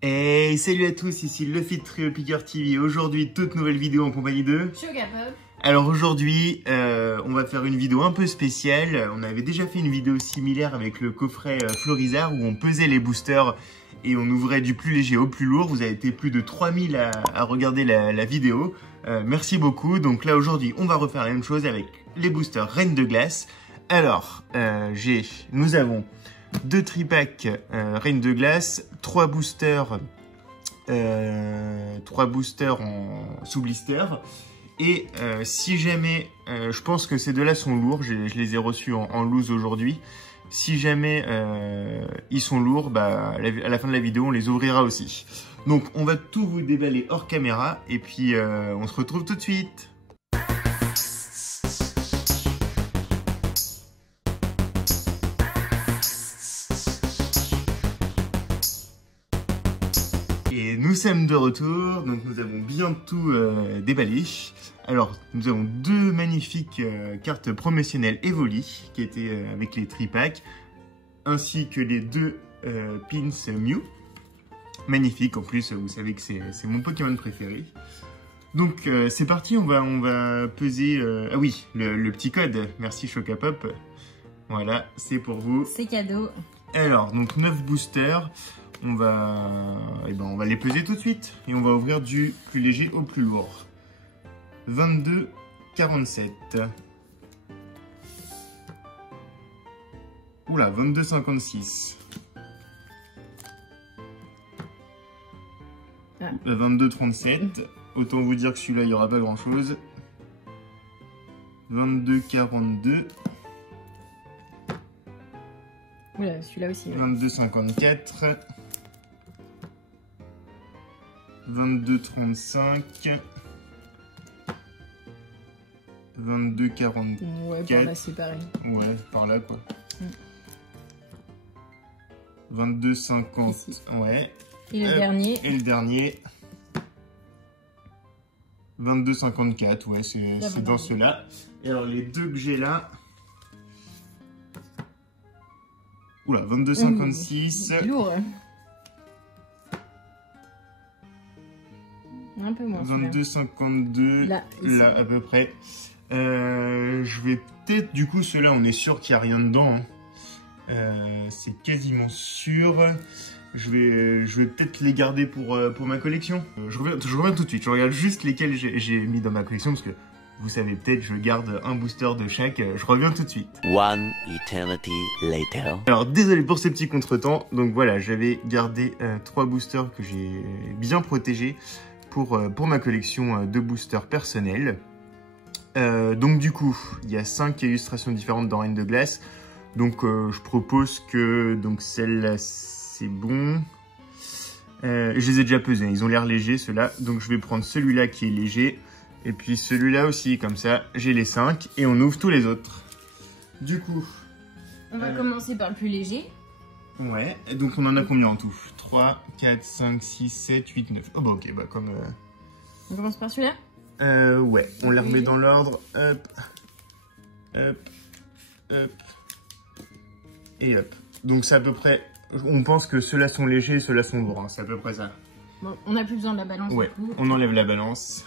Hey, salut à tous, ici Luffy de Trio Picker TV. Aujourd'hui, toute nouvelle vidéo en compagnie de Chocapop. Alors aujourd'hui, on va faire une vidéo un peu spéciale. On avait déjà fait une vidéo similaire avec le coffret Florizard où on pesait les boosters et on ouvrait du plus léger au plus lourd. Vous avez été plus de 3000 à regarder la vidéo. Merci beaucoup. Donc là aujourd'hui, on va refaire la même chose avec les boosters Reine de Glace. Alors, nous avons 2 tripacks Reine de Glace, 3 boosters sous blister. Et si jamais, je pense que ces deux-là sont lourds, je les ai reçus en loose aujourd'hui. Si jamais ils sont lourds, bah, à la fin de la vidéo, on les ouvrira aussi. Donc, on va tout vous déballer hors caméra et puis on se retrouve tout de suite. Et nous sommes de retour, donc nous avons bien tout déballé. Alors, nous avons 2 magnifiques cartes promotionnelles Evoli, qui étaient avec les tripacks, ainsi que les 2 pins Mew. Magnifiques, en plus, vous savez que c'est mon Pokémon préféré. Donc, c'est parti, on va peser... Ah oui, le petit code, merci Chocapop. Voilà, c'est pour vous. C'est cadeau. Alors, donc 9 boosters. On va les peser tout de suite et on va ouvrir du plus léger au plus lourd. 22,47. Oula, 22,56. 22,37. Autant vous dire que celui-là, il n'y aura pas grand-chose. 22,42. Oula, celui-là aussi. 22,54. 22,35. 22,44. Ouais, par là c'est pareil. Ouais, par là quoi. 22,50. Ouais. Et le dernier. Et le dernier. 22,54. Ouais, c'est dans ceux-là. Et alors les 2 que j'ai là. Oula, 22,56. C'est lourd. Un peu moins. 22,52. Là, à peu près. Je vais peut-être, du coup, ceux-là, on est sûr qu'il n'y a rien dedans. Hein. C'est quasiment sûr. Je vais peut-être les garder pour ma collection. Je reviens tout de suite. Je regarde juste lesquels j'ai mis dans ma collection parce que vous savez peut-être, je garde un booster de chaque. Je reviens tout de suite. One eternity later. Alors, désolé pour ces petits contretemps. Donc voilà, j'avais gardé 3 boosters que j'ai bien protégés pour ma collection de boosters personnels. Donc du coup, il y a 5 illustrations différentes dans Reine de Glace. Donc je propose que celle-là, c'est bon. Je les ai déjà pesés, ils ont l'air légers ceux-là. Donc je vais prendre celui-là qui est léger. Et puis celui-là aussi, comme ça, j'ai les 5. Et on ouvre tous les autres. Du coup... On va commencer par le plus léger. Ouais, et donc on en a combien en tout? 3, 4, 5, 6, 7, 8, 9. Oh bah ok, bah comme... On commence par celui-là? Ouais, on les remet dans l'ordre. Hop, hop, hop, et hop. Donc c'est à peu près... On pense que ceux-là sont légers et ceux-là sont lourds, hein. C'est à peu près ça. Bon, on n'a plus besoin de la balance. Ouais, du coup. On enlève la balance.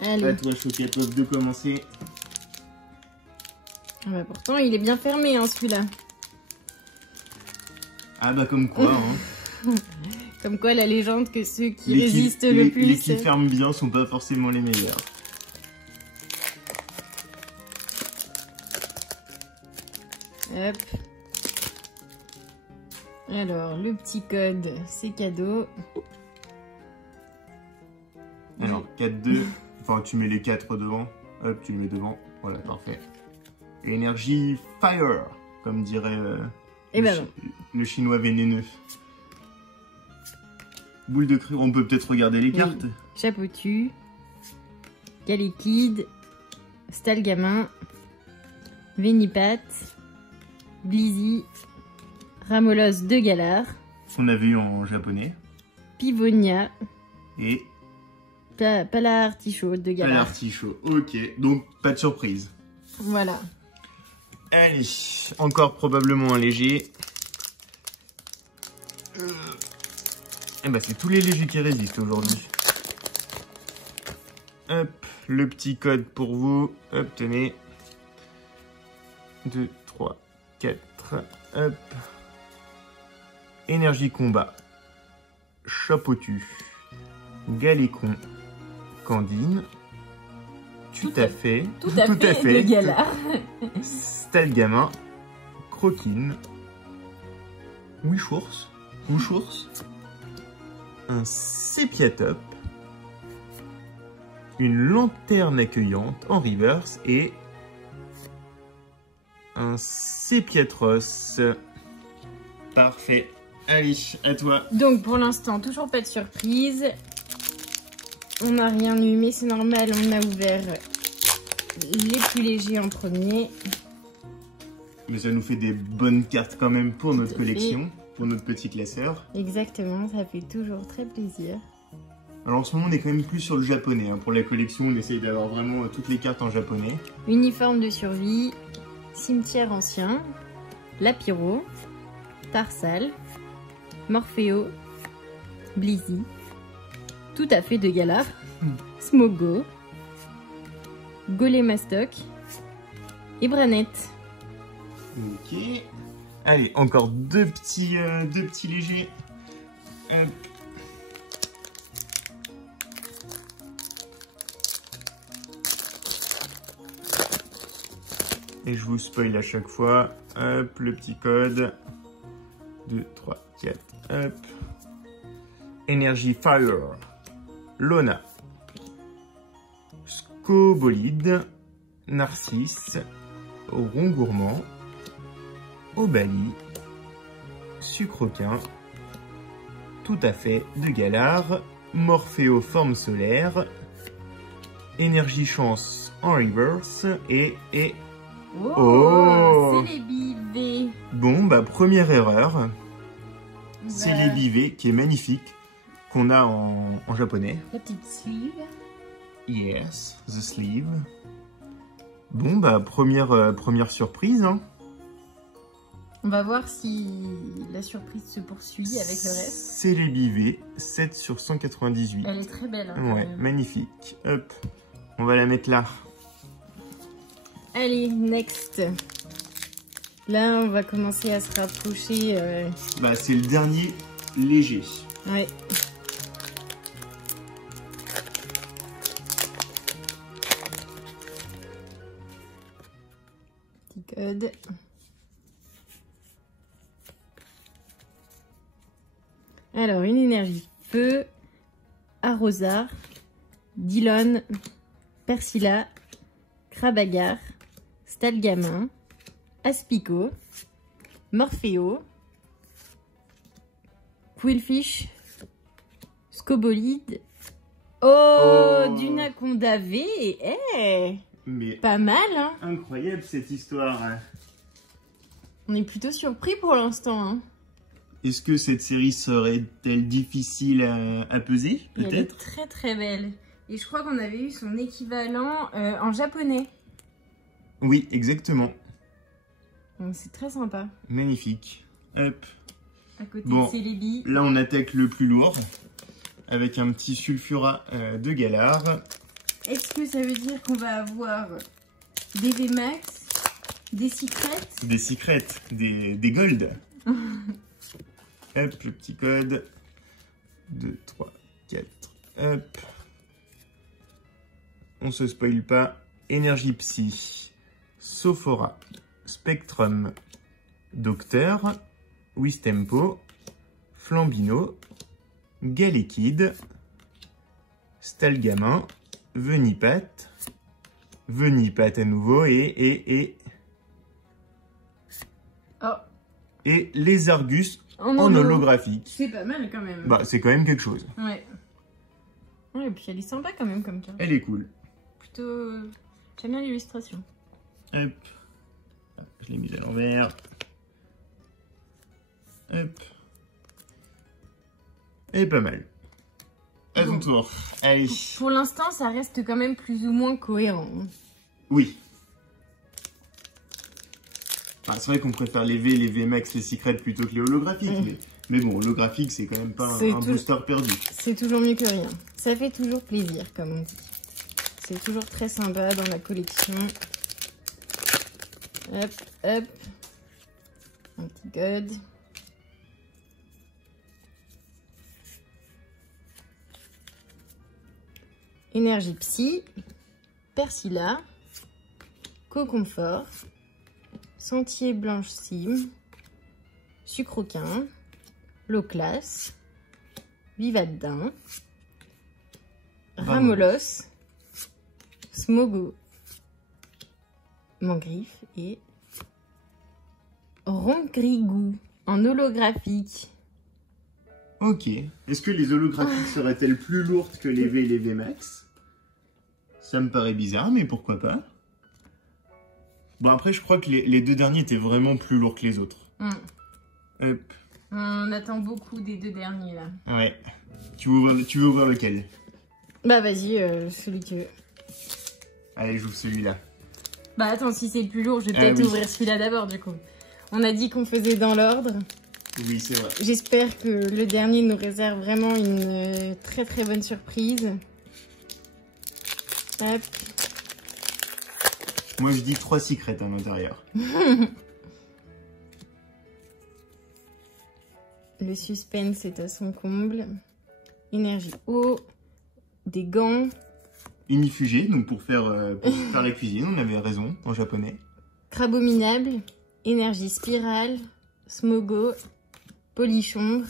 Allez. À toi, Chocapop, de commencer. Ah bah pourtant, il est bien fermé, hein, celui-là. Ah bah comme quoi, hein. Comme quoi la légende que ceux qui résistent le plus... Les qui ferment bien sont pas forcément les meilleurs. Hop. Alors, le petit code, c'est cadeau. Alors, 4-2. Enfin, tu mets les 4 devant. Hop, tu les mets devant. Voilà, parfait. Énergie Fire, comme dirait le chinois vénéneux. Boule de cru, on peut peut-être regarder les cartes. Oui. Chapotu, Galekid, Stalgamin, Vénipat, Blizzy, Ramolos de Galar. On avait eu en japonais. Pivonia. Et Palartichaut de Galar. Palartichaut, ok. Donc, pas de surprise. Voilà. Allez, encore probablement un léger. Eh ben, c'est tous les légers qui résistent aujourd'hui. Hop, le petit code pour vous. Hop, tenez. 2, 3, 4. Hop. Énergie combat. Chapeautu. Galécon. Candine. Tout à fait. Tout à fait. De Galar. Stalgamin. Croquine. Wishours. Un Sépiatop. Une lanterne accueillante en reverse et un Sépiatros. Parfait. Allez, à toi. Donc pour l'instant, toujours pas de surprise. On n'a rien eu, mais c'est normal, on a ouvert les plus légers en premier. Mais ça nous fait des bonnes cartes quand même pour notre collection, pour notre petit classeur. Exactement, ça fait toujours très plaisir. Alors en ce moment, on est quand même plus sur le japonais. Hein. Pour la collection, on essaye d'avoir vraiment toutes les cartes en japonais. Uniforme de survie, cimetière ancien, Lapiro, Tarsal, Morpheo, Blizzy, tout à fait de Galar, Smogo, Golémastoc et Branette. Ok. Allez, encore deux petits légers. Hop. Et je vous spoil à chaque fois. Hop, le petit code. 2, 3, 4. Hop. Energy Fire. Lona. Scobolide. Narcisse. Rond gourmand. Obali. Sucroquin. Tout à fait de Galar. Morpheo forme solaire. Énergie chance en reverse. Et Oh, c'est les bivets. Bon, bah première erreur. Bah. C'est les bivets qui est magnifique, qu'on a en japonais. La petite sleeve. Yes, the sleeve. Bon, bah première surprise. Hein. On va voir si la surprise se poursuit avec le reste. C'est les bivets, 7 sur 198. Elle est très belle. Hein, ouais, magnifique. Hop, on va la mettre là. Allez, next. Là, on va commencer à se rapprocher. Bah, c'est le dernier léger. Ouais. Petit code. Alors, une énergie feu, Arrosar, Dillon, Persilla, Crabagar, Stalgamin, Aspico, Morpheo, Quillfish, Scobolide. Oh, du Naconda V. Mais pas mal, hein. Incroyable cette histoire. On est plutôt surpris pour l'instant, hein. Est-ce que cette série serait-elle difficile à peser, peut-être? Elle est très très belle. Et je crois qu'on avait eu son équivalent en japonais. Oui, exactement. Donc c'est très sympa. Magnifique. Hop. À côté bon, de Celebi. Là, on attaque le plus lourd. Avec un petit Sulfura de Galar. Est-ce que ça veut dire qu'on va avoir des VMAX, des secrets? Des secrets, des gold. Hop, le petit code. 2, 3, 4. Hop. On se spoil pas. Énergie Psy. Sophora. Spectrum. Docteur. Wistempo. Flambino. Galekid. Stalgamin. Venipat. Venipat à nouveau. Et les Argus en holographique. C'est pas mal quand même. Bah, c'est quand même quelque chose. Ouais. Ouais, et puis elle est sympa quand même comme carte. Elle est cool. Plutôt... J'aime bien l'illustration. Hop. Je l'ai mise à l'envers. Hop. Elle est pas mal. À ton tour. Allez. Pour l'instant, ça reste quand même plus ou moins cohérent. Oui. Ah, c'est vrai qu'on préfère les V, les VMAX, les secrets plutôt que les holographiques. Mais Mais bon, holographique, c'est quand même pas un booster perdu. C'est toujours mieux que rien. Ça fait toujours plaisir, comme on dit. C'est toujours très sympa dans la collection. Hop, hop. Un petit god. Énergie Psy. Persilla. Co-confort. Sentier Blanche Cime. Sucroquin. L'eau classe. Vivadin. Ramolos. Smogo. Mangriffe et Rongrigou en holographique. Ok. Est-ce que les holographiques seraient-elles plus lourdes que les V et les VMAX? Ça me paraît bizarre, mais pourquoi pas. Bon, après, je crois que les deux derniers étaient vraiment plus lourds que les autres. Hop. On attend beaucoup des deux derniers, là. Ouais. Tu veux ouvrir lequel? Bah, vas-y, celui que... Allez, j'ouvre celui-là. Bah, attends, si c'est le plus lourd, je vais peut-être ouvrir celui-là d'abord, du coup. On a dit qu'on faisait dans l'ordre. Oui, c'est vrai. J'espère que le dernier nous réserve vraiment une très très bonne surprise. Hop. Moi, je dis 3 secrets à l'intérieur. Le suspense est à son comble. Énergie eau. Des gants. Unifugé, donc pour faire la cuisine, on avait raison en japonais. Crabominable. Énergie spirale. Smogo. Polichombre.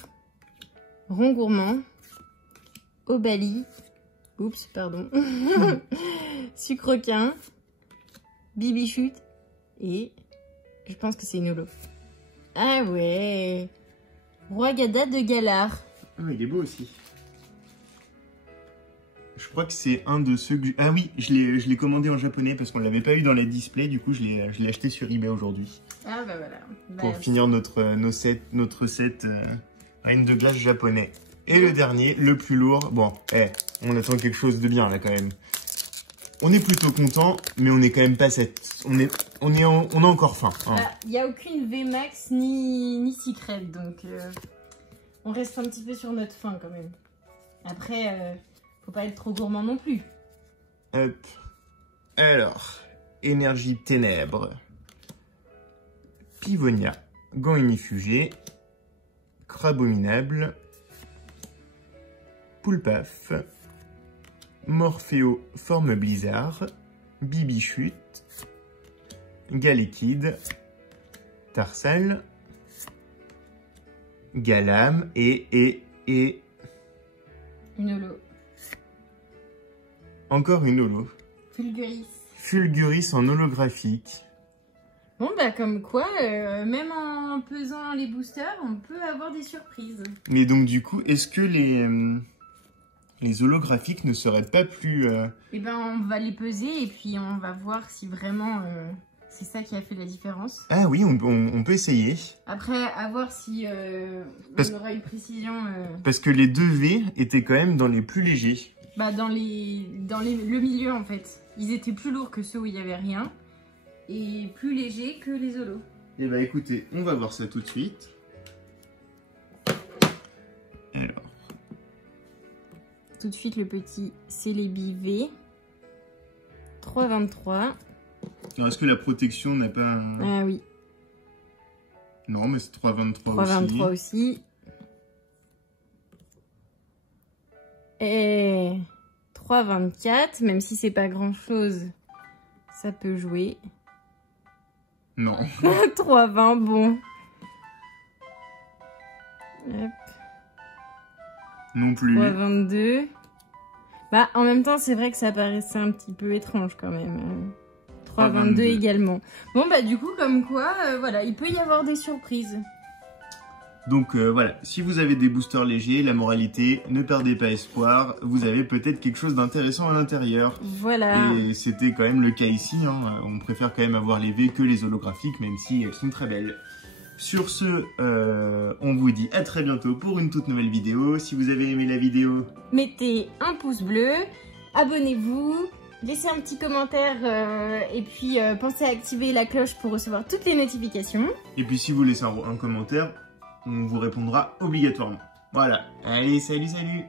Rond gourmand. Obali. Oups, pardon. Sucrequin. Bibichute. Et je pense que c'est une holo. Ah ouais. Roi Gada de Galar. Ah, il est beau aussi. Je crois que c'est un de ceux que... Ah oui, je l'ai commandé en japonais parce qu'on ne l'avait pas eu dans les displays. Du coup, je l'ai acheté sur eBay aujourd'hui. Ah bah voilà. Pour finir notre set Reine de glace japonais. Et le dernier, le plus lourd. Bon, on attend quelque chose de bien là quand même. On est plutôt content, mais on est quand même pas on a encore faim. Hein. Il n'y a aucune VMAX ni Secret, donc on reste un petit peu sur notre faim quand même. Après, faut pas être trop gourmand non plus. Hop. Alors, énergie ténèbres. Pivonia, gant unifugé. Crabominable. Poulpaf. Morpheo, forme blizzard. Bibichute. Galekid. Tarsal. Galam et... Une holo. Encore une holo. Fulguris. Fulguris en holographique. Bon bah comme quoi, même en pesant les boosters, on peut avoir des surprises. Mais donc du coup, est-ce que les holographiques ne seraient pas plus... Eh ben on va les peser et puis on va voir si vraiment c'est ça qui a fait la différence. Ah oui, on peut essayer. Après, à voir si on aura une précision... Parce que les 2V étaient quand même dans les plus légers. Bah le milieu en fait. Ils étaient plus lourds que ceux où il n'y avait rien. Et plus légers que les holos. Eh bah écoutez, on va voir ça tout de suite. Alors. Tout de suite le petit Celebi V. 3,23. Alors est-ce que la protection n'a pas un... Ah oui. Non, mais c'est 3,23 3,23 aussi. Et 3,24, même si c'est pas grand chose, ça peut jouer. Non. 3,20, bon. Hop. Non plus. 3,22. Bah, en même temps, c'est vrai que ça paraissait un petit peu étrange quand même. 3,22 également. Bon, bah, du coup, comme quoi, voilà, il peut y avoir des surprises. Donc voilà, si vous avez des boosters légers, la moralité, ne perdez pas espoir, vous avez peut-être quelque chose d'intéressant à l'intérieur. Voilà. Et c'était quand même le cas ici, hein. On préfère quand même avoir les V que les holographiques, même si elles sont très belles. Sur ce, on vous dit à très bientôt pour une toute nouvelle vidéo. Si vous avez aimé la vidéo, mettez un pouce bleu, abonnez-vous, laissez un petit commentaire et puis pensez à activer la cloche pour recevoir toutes les notifications. Et puis si vous laissez un commentaire, on vous répondra obligatoirement. Voilà, allez, salut, salut!